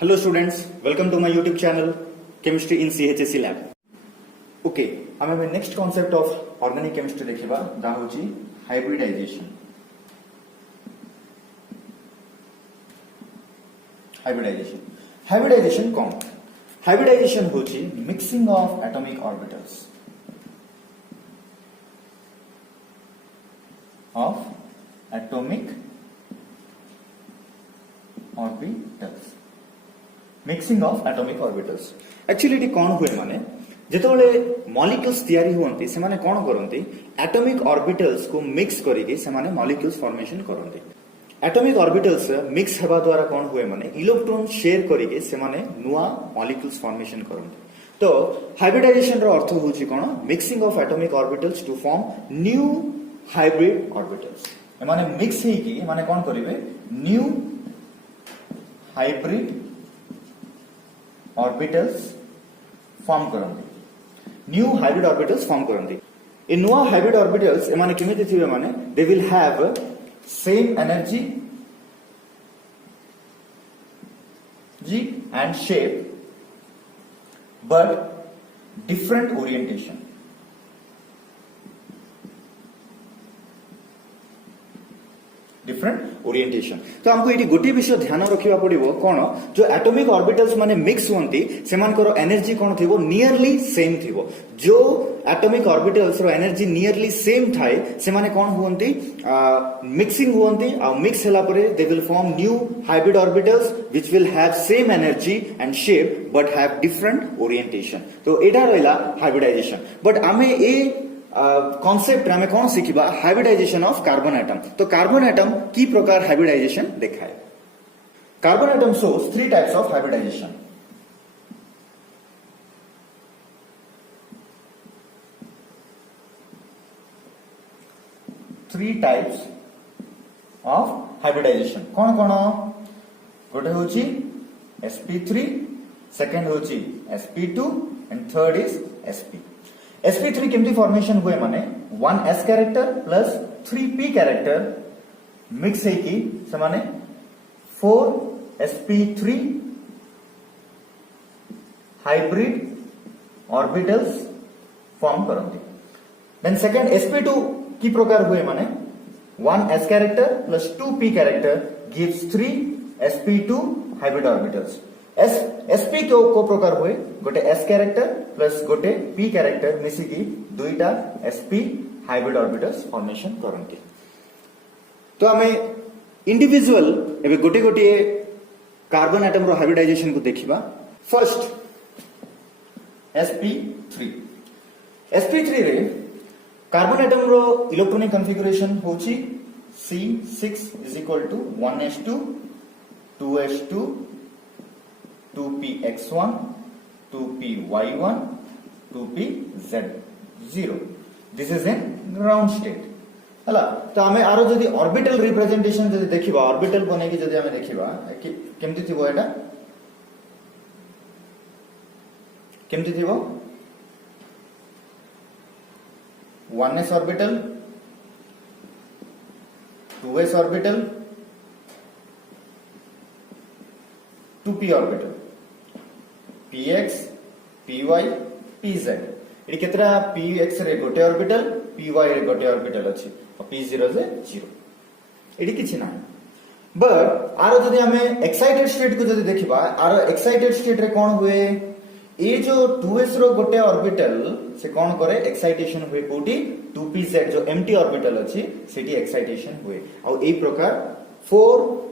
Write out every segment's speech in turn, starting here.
Hello students, welcome to my YouTube channel Chemistry in CHSE Lab. Okay, आम next concept of organic chemistry देखिबा दा होची hybridisation. Hybridisation कौन? Hybridisation होची mixing of atomic orbitals mixing of atomic orbitals. Actually it कौन हुए माने जेतोले molecules तैयारी हुअंती से माने कौन करंती एटॉमिक ऑर्बिटल्स को मिक्स करिके से माने मॉलिक्यूल्स फॉर्मेशन करंती. एटॉमिक ऑर्बिटल्स मिक्स हेबा द्वारा कौन हुए माने इलेक्ट्रॉन शेयर करिके से माने नुआ मॉलिक्यूल्स फॉर्मेशन करंती. तो हाइब्रिडाइजेशन रो अर्थ होची कोन mixing of atomic orbitals to form new hybrid orbitals. ए माने मिक्स हे कि माने कौन करिवे न्यू हाइब्रिड ऑर्बिटल्स फॉर्म करंती. न्यू हाइब्रिड ऑर्बिटल्स फॉर्म करंती. ए नुआ हाइब्रिड ऑर्बिटल्स एमाने केमिति थिबे माने they will have same energy जी and shape but different orientation. तो हमको ये गोटे विषय ध्यान रखा पड़ो कौन जो एटॉमिक ऑर्बिटल्स माने मिक्स होती से एनर्जी कौन थी नियरली सेम थी. जो एटॉमिक ऑर्बिटल्स रो एनर्जी नियरली सेम थाए से माने कौन होती मिक्सिंग होती आ मिक्स होला परे they will form new hybrid orbitals which will have same energy and shape but have different orientation. तो एटा रहला हाइब्रिडाइजेशन. बट आमे ए कॉन्सेप्ट हमें कौन सीखा हाइब्रिडाइजेशन ऑफ कार्बन एटम. तो कार्बन एटम की प्रकार हाइब्रिडाइजेशन देखाए. Carbon atom shows three types of hybridization. Three types of hybridization कौन कौन गोटे होची sp3, सेकंड होची sp2 and third is sp. sp3 केमती फॉर्मेशन हुए माने 1s character plus 3p character mix है कि से माने 4sp3 हाइब्रिड ऑर्बिटल्स फॉर्म करते. देन सेकंड sp2 की प्रकार हुए माने 1s character plus 2p character gives 3sp2 hybrid orbitals. sp को प्रकार हुए गोटे s कैरेक्टर प्लस गोटे p कैरेक्टर मिसिकी दुईटा sp हाइब्रिड ऑर्बिटल्स फॉर्मेशन करंती. तो हमें इंडिविजुअल एबे गोटे गोटे कार्बन एटम रो हाइब्रिडाइजेशन को देखिबा. First sp3. sp3 रे कार्बन एटम रो इलेक्ट्रॉनिक कॉन्फ़िगरेशन होची C6 1s2 2s2 2px1 2py1 2pz0. This is in ground state हला. तो हमें आरो जदी ऑर्बिटल रिप्रेजेंटेशन जदी देखिबा ऑर्बिटल बने कि जदी हमें देखिबा केमति थिबो एटा केमति थिबो 1s orbital 2s orbital 2p orbital px py pz. ये केतरा px रे गोटे ऑर्बिटल py रे गोटे ऑर्बिटल अछि और p0 जे 0. एडी किछि ना. बट आरो जदी हमें एक्साइटेड स्टेट को जदी देखिबा आरो एक्साइटेड स्टेट रे कोन हुए ए जो 2s रो गोटे ऑर्बिटल से कोन करे एक्साइटेशन हुए कोटी 2pz जो एम्प्टी ऑर्बिटल अछि सेठी एक्साइटेशन हुए और ए प्रकार 4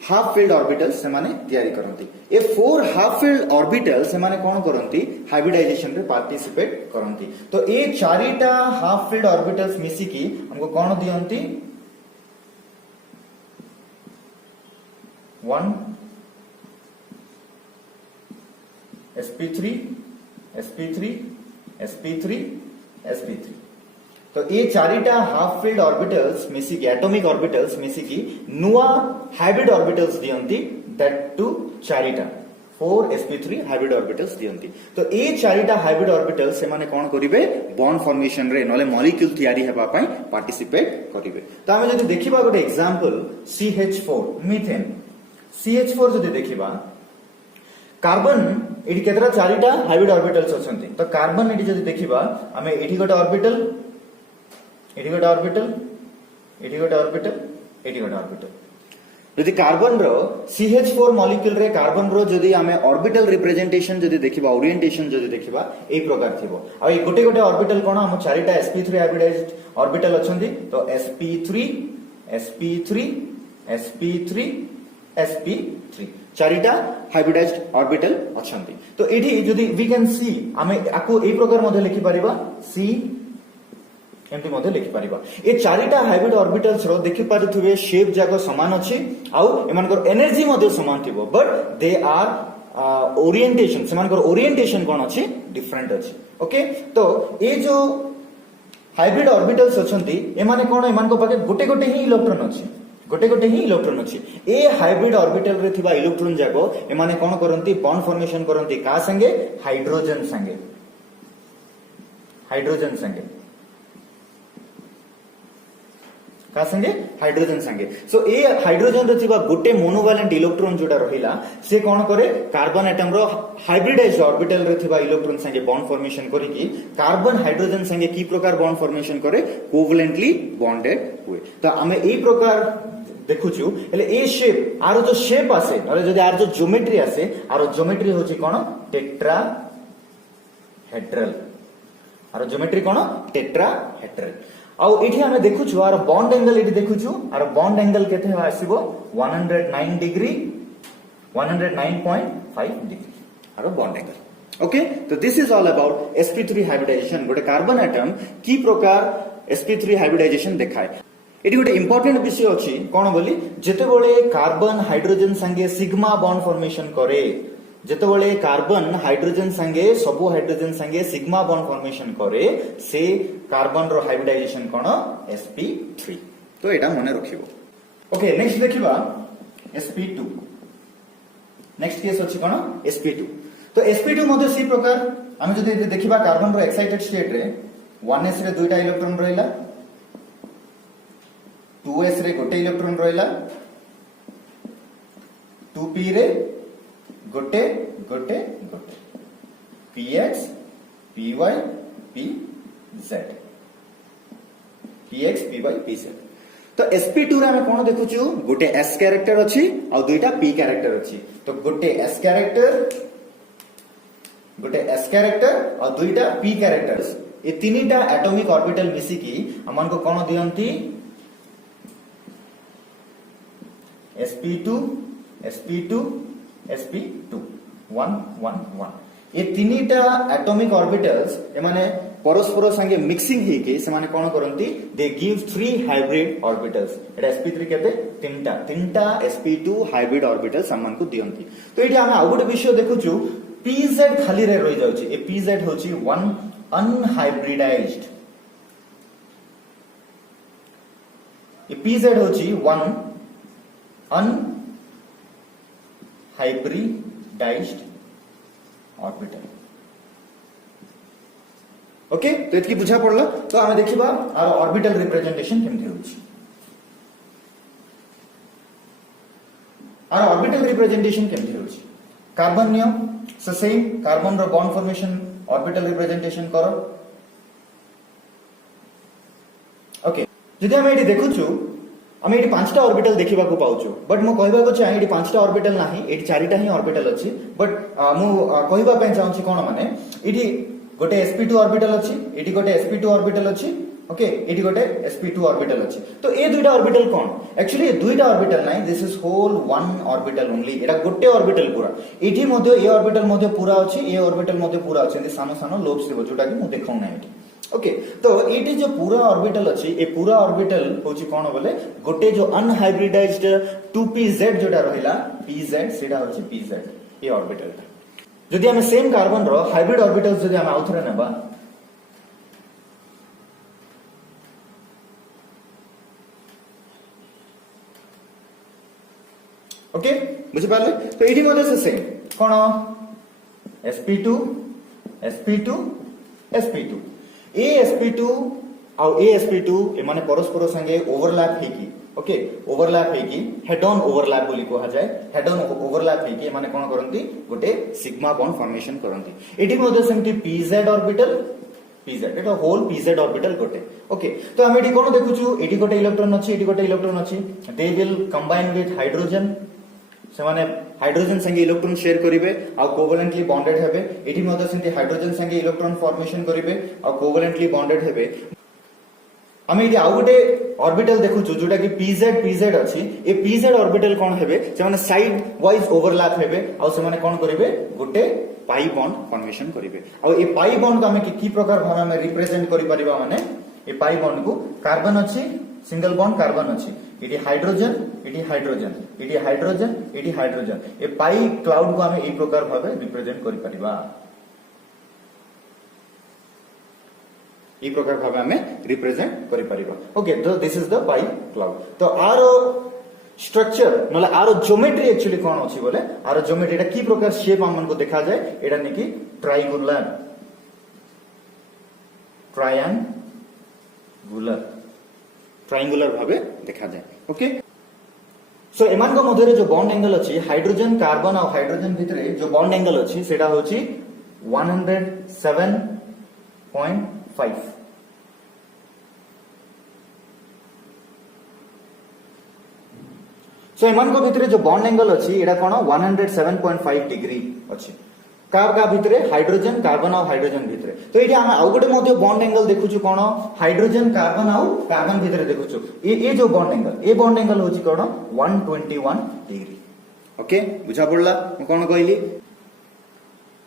हाफ फील्ड ऑर्बिटल्स से माने तैयारी करंती. ए 4 हाफ फील्ड ऑर्बिटल्स से माने कोन करंती हाइब्रिडाइजेशन रे पार्टिसिपेट करंती. तो ए चारिटा हाफ फील्ड ऑर्बिटल्स मिसी की हमको कोन दियंती 1 sp3 sp3 sp3 sp3. तो ये चारिटा हाफ फील्ड ऑर्बिटल्स मिसिकी एटॉमिक ऑर्बिटल्स मिसिकी नुआ हाइब्रिड ऑर्बिटल्स दियंती दैट टू चारिटा 4sp3 हाइब्रिड ऑर्बिटल्स दियंती. तो ये चारिटा हाइब्रिड ऑर्बिटल्स से माने कोन करिवे बॉन्ड फॉर्मेशन रे नले मॉलिक्यूल तैयारी हेबा पई पार्टिसिपेट करिवे. तो हम जदी देखिबा गोटे एग्जांपल CH4 मीथेन CH4 जदी देखिबा कार्बन एटी केतरा चारिटा हाइब्रिड ऑर्बिटल्स अछंती तो कार्बन एटी जदी देखिबा हमें एटी गोटे ऑर्बिटल एटी गोटे ऑर्बिटल एटी गोटे ऑर्बिटल एटी गोटे ऑर्बिटल जदि कार्बन रो CH4 मॉलिक्यूल रे कार्बन रो जदि हमें ऑर्बिटल रिप्रेजेंटेशन जदि देखिबा ओरिएंटेशन जदि देखिबा ए प्रकार थिबो आ ए गोटे गोटे ऑर्बिटल कोन हम चारिटा sp3 हाइब्रिडाइज्ड ऑर्बिटल अछंती तो sp3 sp3 sp3 sp3 चारिटा हाइब्रिडाइज्ड ऑर्बिटल अछंती तो एठी जदि वी कैन सी हमें आको ए प्रकार मध्ये लिखि परिबा c एमती मध्ये लिखि परिबा ए चारिटा हाइब्रिड ऑर्बिटल्स रो देखि पारुथुबे शेप जाको समान अछि आउ एमानकर एनर्जी मध्ये समान थिबो बट दे आर ओरिएंटेशन सेमानकर ओरिएंटेशन कोन अछि डिफरेंट अछि ओके तो ए जो हाइब्रिड ऑर्बिटल्स अछंती एमाने कोन एमानको पाके गोटे गोटे ही इलेक्ट्रॉन अछि गोटे गोटे ही इलेक्ट्रॉन अछि ए हाइब्रिड ऑर्बिटल रे थिबा इलेक्ट्रॉन जाको एमाने कोन करंती बॉन्ड फॉर्मेशन करंती का संगे हाइड्रोजन संगे हाइड्रोजन संगे का संगे हाइड्रोजन संगे सो ए हाइड्रोजन रे थिबा गोटे मोनोवैलेंट इलेक्ट्रॉन जोटा रहिला से कोन करे कार्बन एटम रो हाइब्रिडाइज्ड ऑर्बिटल रे थिबा इलेक्ट्रॉन संगे बॉन्ड फॉर्मेशन करिकि कार्बन हाइड्रोजन संगे की प्रकार बॉन्ड फॉर्मेशन करे कोवलेंटली बॉन्डेड हुए तो हमें ए प्रकार देखुछु हेले ए शेप आरो जो शेप आसे अरे जदि आर जो ज्योमेट्री आसे आरो ज्योमेट्री होची कोन टेट्राहेड्रल आरो ज्योमेट्री कोन टेट्राहेड्रल आउ एठी हमें देखुछु आर बॉन्ड एंगल एठी देखुछु आर बॉन्ड एंगल केते आसीबो 109 डिग्री 109.5 डिग्री आर बॉन्ड एंगल ओके तो this is all about sp3 hybridization गोटे कार्बन एटम की प्रकार sp3 हाइब्रिडाइजेशन देखाय एटी गोटे इंपोर्टेंट विषय अछि कोन बोली जेते बेले कार्बन हाइड्रोजन संगे सिग्मा बॉन्ड फॉर्मेशन करे जेते बेले कार्बन हाइड्रोजन संगे सबो हाइड्रोजन संगे सिग्मा बॉन्ड फॉर्मेशन करे से कार्बन रो हाइब्रिडाइजेशन कोन sp3 तो एटा मने रखिबो ओके नेक्स्ट देखिबा sp2 नेक्स्ट केस अछि कोन sp2 तो sp2 मध्ये सी प्रकार हम जदि देखिबा कार्बन रो एक्साइटेड स्टेट रे 1s रे दुईटा इलेक्ट्रॉन रहिला 2s रे गोटे इलेक्ट्रॉन रहिला 2p रे गोटे गोटे गोटे px py pz px py pz तो sp2 रे हम कोन देखुछु गोटे s कैरेक्टर अछि आ दुईटा p कैरेक्टर अछि तो गोटे s कैरेक्टर और दुईटा p कैरेक्टर्स ए तीनटा एटॉमिक ऑर्बिटल मिसी की हमन को कोन दियंती sp2 sp2 sp2 1 1 1 ये तीनटा एटॉमिक ऑर्बिटल्स ए माने परस्पर संगे मिक्सिंग हे के से माने कोन करंती they give 3 hybrid orbitals Etah sp3 केते तीनटा sp2 हाइब्रिड ऑर्बिटल्स हमन को दियंती तो एठी हम आ गुटे विषय देखुछु pz खाली रे रहि जाउची ए pz होची वन अनहाइब्रिडाइज्ड ए pz होची वन अनहाइब्रिडाइज्ड ऑर्बिटल ओके तो इतकी बुझा पड़ला तो हमें देखिबा आर ऑर्बिटल रिप्रेजेंटेशन केमथि होची आर ऑर्बिटल रिप्रेजेंटेशन केमथि होची कार्बन नियो सो सेम कार्बन रो बॉन्ड फॉर्मेशन ऑर्बिटल रिप्रेजेंटेशन करो ओके जदि हम एठी देखुछु हम एठी पांचटा ऑर्बिटल देखिबा को पाउछु बट मो कहबा को चाहि एठी पांचटा ऑर्बिटल नाही एठी चारिटा ही ऑर्बिटल अछि बट मो कहबा पे चाहूछि कोन माने एठी गोटे sp2 ऑर्बिटल अछि एठी गोटे sp2 ऑर्बिटल अछि ओके एठी गोटे sp2 ऑर्बिटल अछि तो ए दुईटा ऑर्बिटल कोन एक्चुअली ए दुईटा ऑर्बिटल नाही this is whole one orbital only एटा गोटे ऑर्बिटल पूरा एठी मध्ये ए ऑर्बिटल मध्ये पूरा अछि ए ऑर्बिटल मध्ये पूरा अछि सानो सानो लोब्स देबो जोटा कि मु देखौ ना एठी ओके तो एटी जो पूरा ऑर्बिटल अछि ए पूरा ऑर्बिटल होची कोन बोले गोटे जो अनहाइब्रिडाइज्ड 2pz जोटा रहिला pz सेटा होची pz ए ऑर्बिटल जदि हम सेम कार्बन रो हाइब्रिड ऑर्बिटल्स जदि हम आउथरे नेबा ओके बुझि पाले तो एटी मध्ये से सेम कोन sp2 sp2 sp2 ए sp2 आउ AsP2 एमाने परस्पर संगे ओवरलैप हेकी ओके ओवरलैप हेकी हेड ऑन ओवरलैप बोली कहा जाए हेड ऑन ओवरलैप हेकी एमाने कोन करंती गोटे सिग्मा बॉन्ड फॉर्मेशन करंती एटी मध्ये सेमती pz ऑर्बिटल pz एटा होल pz ऑर्बिटल गोटे ओके तो हम एटी कोन देखुछु एटी गोटे इलेक्ट्रॉन अछि एटी गोटे इलेक्ट्रॉन अछि they will combine with hydrogen से माने हाइड्रोजन संगे इलेक्ट्रॉन शेयर करिवे आ कोवलेंटली बॉन्डेड हेबे एटी मध्ये सेमती हाइड्रोजन संगे इलेक्ट्रॉन फॉर्मेशन करिवे आ कोवलेंटली बॉन्डेड हेबे आम ये आउ गोटे ऑर्बिटल देखुछु जोटा कि pz अछि ए pz ऑर्बिटल कोन हेबे से माने साइड वाइज ओवरलैप हेबे आ से माने कोन करिवे गोटे पाई बॉन्ड फॉर्मेशन करिवे आ ए पाई बॉन्ड को हमें की प्रकार भाव में रिप्रेजेंट करि परिबा माने ए पाई बॉन्ड को कार्बन अछि सिंगल बॉन्ड कार्बन अछि एटी हाइड्रोजन एटी हाइड्रोजन एटी हाइड्रोजन एटी हाइड्रोजन ए पाई क्लाउड को हमें ए प्रकार भाव रिप्रेजेंट करि परिबा ई प्रकार भाव हमें रिप्रेजेंट करि परिबा ओके तो this is the pi cloud तो आर स्ट्रक्चर नले आर ज्योमेट्री एक्चुअली कोन अछि बोले आर ज्योमेट्री एटा की प्रकार शेप हमन को देखा जाए एटा नेकी ट्रायंगुलर ट्रायंगुलर भाबे देखा जाए ओके सो एमान को मध्यरे जो बॉन्ड एंगल अछि हाइड्रोजन कार्बन और हाइड्रोजन भितरे जो बॉन्ड एंगल अछि सेटा होछि 107.5 सो एमान को भितरे जो बॉन्ड एंगल अछि एटा कोन 107.5 डिग्री अछि का भितरे हाइड्रोजन कार्बन और हाइड्रोजन भितरे तो एठी हम आउ गोटे मध्ये बॉन्ड एंगल देखुछु कोन हाइड्रोजन कार्बन और कार्बन भितरे देखुछु ए जो बॉन्ड एंगल होछि कोन 121 डिग्री ओके बुझा पड़ला म कोन कहली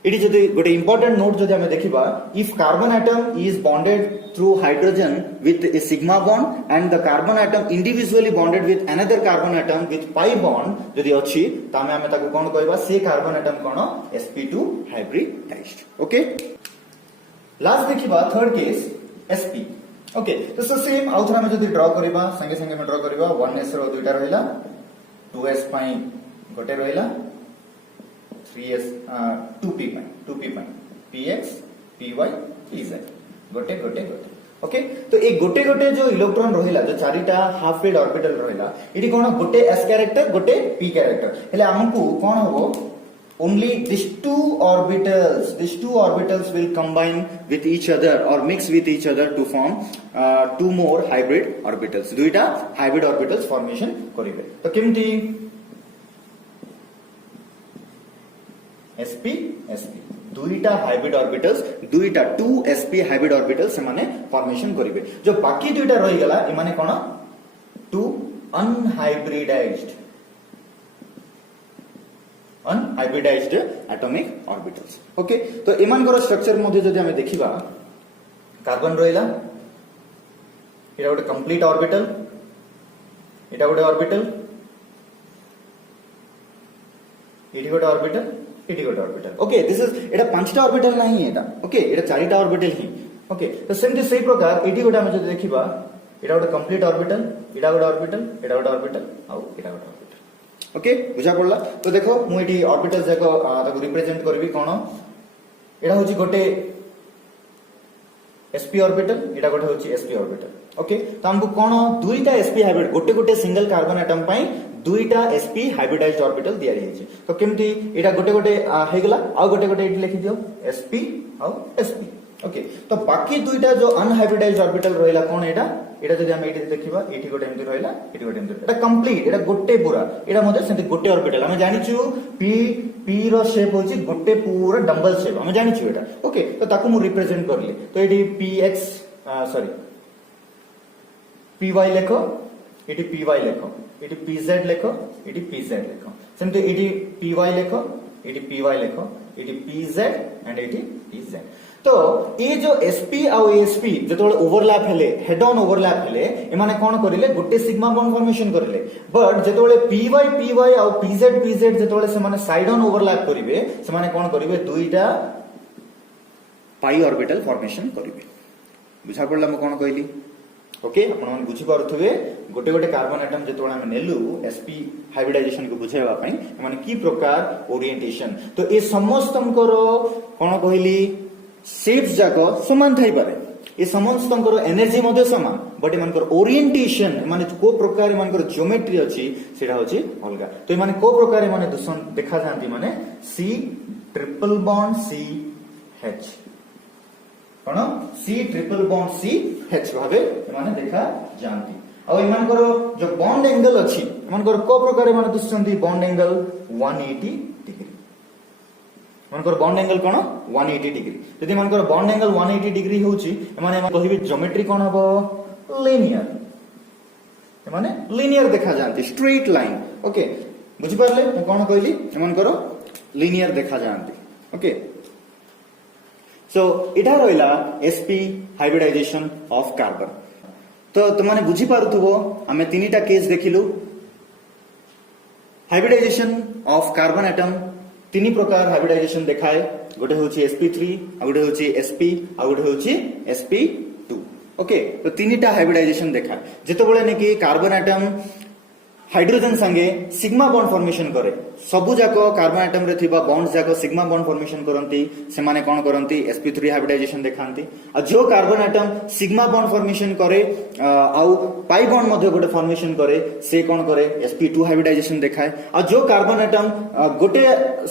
इट इज गोटे इंपोर्टेंट नोट जदि हमें देखिबा if carbon atom is bonded through hydrogen with A sigma bond and the carbon atom individually bonded with another carbon atom with pi bond जदि अछि तामे हमें ताको कोन कहबा से कार्बन एटम कोन sp2 हाइब्रिडाइज्ड ओके लास्ट देखिबा थर्ड केस sp ओके तो same आउथर हमें जदि ड्रा करबा संगे संगे में ड्रा करबा 1s रो दुइटा रहिला 2s पई गोटे रहिला 3s 2p px py pz गोटे गोटे गोटे ओके तो ए गोटे गोटे जो इलेक्ट्रॉन रहिला जो चारिटा हाफ फेड ऑर्बिटल रहिला इडी कोन गोटे s कैरेक्टर गोटे p कैरेक्टर हेले हमकु कोन होबो only these two orbitals will combine with each other or mix with each other to form two more hybrid orbitals दुईटा hybrid orbitals formation करिवे तो केमती sp दुईटा हाइब्रिड ऑर्बिटल्स दुईटा 2sp हाइब्रिड ऑर्बिटल्स से माने फॉर्मेशन करिवे जो बाकी दुईटा रहि गला ए माने कोन two unhybridized atomic orbitals okay तो एमान को स्ट्रक्चर मध्ये जदि हमें देखिबा कार्बन रहिला एटा गोटे कंप्लीट ऑर्बिटल एटा गोटे ऑर्बिटल एटी गोटे ऑर्बिटल एटी गोटे orbital okay this is Etah पांचटा orbital नहीं एटा ओके एटा चारिटा ऑर्बिटल ही ओके तो सेमती सेही प्रकार एटी गोटे हम जदि देखिबा एटा गोटे कंप्लीट ऑर्बिटल एटा गोटे ऑर्बिटल एटा गोटे ऑर्बिटल आउ एटा गोटे ऑर्बिटल ओके बुझा पड़ला तो देखो मु एटी ऑर्बिटल जाको ताको रिप्रेजेंट करबी कोन एटा होची गोटे sp ऑर्बिटल एटा गोटे होची sp ऑर्बिटल ओके तो हमको कोन दुईटा sp हाइब्रिड गोटे गोटे सिंगल कार्बन एटम पई दुईटा sp हाइब्रिडाइज्ड ऑर्बिटल दिया रही तो केमती एटा गोटे गोटे हेगला आ गोटे गोटे एटी लिखि दियो sp आ sp ओके तो बाकी दुईटा जो अनहाइब्रिडाइज्ड ऑर्बिटल रहिला कोन एटा जदि हम एटी देखिबा एटी गोटे एमती रहिला एटी गोटे एमती एटा कंप्लीट एटा गोटे पूरा एटा मध्ये सेंति गोटे ऑर्बिटल हम जानिछु p रो शेप होची गोटे पूरा डबल शेप हम जानिछु एटा ओके तो ताकू मु रिप्रेजेंट करली तो एटी px सॉरी py लेखो एटी py लेखो एटी pz लेखो एटी pz लेखो सेंति एटी py लेखो एटी py लेखो एटी pz एंड एटी pz तो ये जो sp और asp जेतोले ओवरलैप हेले हेड ऑन ओवरलैप हेले ए माने कोन करिले गोटे सिग्मा बॉन्ड फॉर्मेशन करिले बट जेतोले py और pz जेतोले से माने साइड ऑन ओवरलैप करिवे से माने कोन करिवे दुईटा पाई ऑर्बिटल फॉर्मेशन करिवे बुझा पड़ला म कोन कहली ओके आपण मन बुझी पारुथुवे गोटे गोटे कार्बन एटम जेतोले हम नेलु sp हाइब्रिडाइजेशन को बुझाइबा पई माने की प्रकार ओरिएंटेशन तो ए समस्तंकर कोन कहली शेप्स जाको समान थाई पारे ये समस्त एनर्जी मध्य समान बट एमानकर ओरिएंटेशन माने को प्रकार एमानकर ज्योमेट्री अछि सेटा होछि अलगा तो माने को प्रकार माने दुसन देखा जानती माने C triple bond C H कोन C triple bond C H भाबे माने देखा जानती और एमानकर जो बॉन्ड एंगल अछि एमानकर को प्रकार माने दुसंती बॉन्ड एंगल 180 डिग्री मनकर बॉन्ड एंगल कोन 180 डिग्री यदि मनकर बॉन्ड एंगल 180 डिग्री होची माने कहिबे ज्योमेट्री कोन हबो लीनियर माने लीनियर देखा जानती स्ट्रेट लाइन ओके बुझि पारले म कोन कहली मनकर लीनियर देखा जानती ओके सो इटा रहिला sp हाइब्रिडाइजेशन ऑफ कार्बन तो तुमने बुझी पारुथबो हमें तीनटा केस देखिलु हाइब्रिडाइजेशन ऑफ कार्बन एटम तीन प्रकार हाइब्रिडाइजेशन देखाए गोटे होची sp3 आ गोटे होची sp आ गोटे होची sp2 ओके तो तीनटा हाइब्रिडाइजेशन देखाए जेतेबेले ने कि कार्बन एटम हाइड्रोजन संगे सिग्मा बॉन्ड फॉर्मेशन करे सबु जाको कार्बन एटम रे थिबा बॉन्ड्स जाको सिग्मा बॉन्ड फॉर्मेशन करंती से माने कोन करंती sp3 हाइब्रिडाइजेशन देखांती आ जो carbon atom sigma bond formation करे आउ पाई बॉन्ड मध्ये गोटे फॉर्मेशन करे से कोन करे sp2 हाइब्रिडाइजेशन देखाए आ जो कार्बन एटम गोटे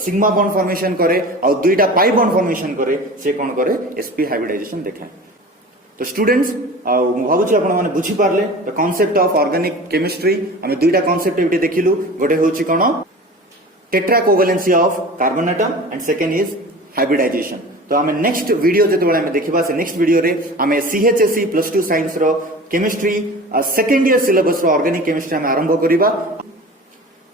सिग्मा बॉन्ड फॉर्मेशन करे आ दुईटा पाई बॉन्ड फॉर्मेशन करे से कोन करे sp हाइब्रिडाइजेशन देखाए तो स्टूडेंट्स भावुची आपण माने बुझी पारले the concept of organic chemistry हमें दुईटा कांसेप्ट एबिटे देखिलु गोटे होची कोन tetracovalency of carbon atom and second is hybridization तो हमें नेक्स्ट वीडियो जेतेबेले हमें देखिबा से नेक्स्ट वीडियो रे हमें CHSE +2 साइंस रो केमिस्ट्री सेकंड ईयर सिलेबस रो ऑर्गेनिक केमिस्ट्री हमें आरंभ करिबा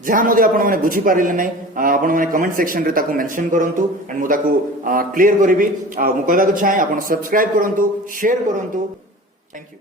जहां मध्ये आपण माने बुझी पारिले नै आपण माने कमेंट सेक्शन रे ताको मेंशन करंतु एंड मु ताको क्लियर करबी मु कहबा को चाहे आपण सब्सक्राइब करंतु शेयर करंतु थैंक यू।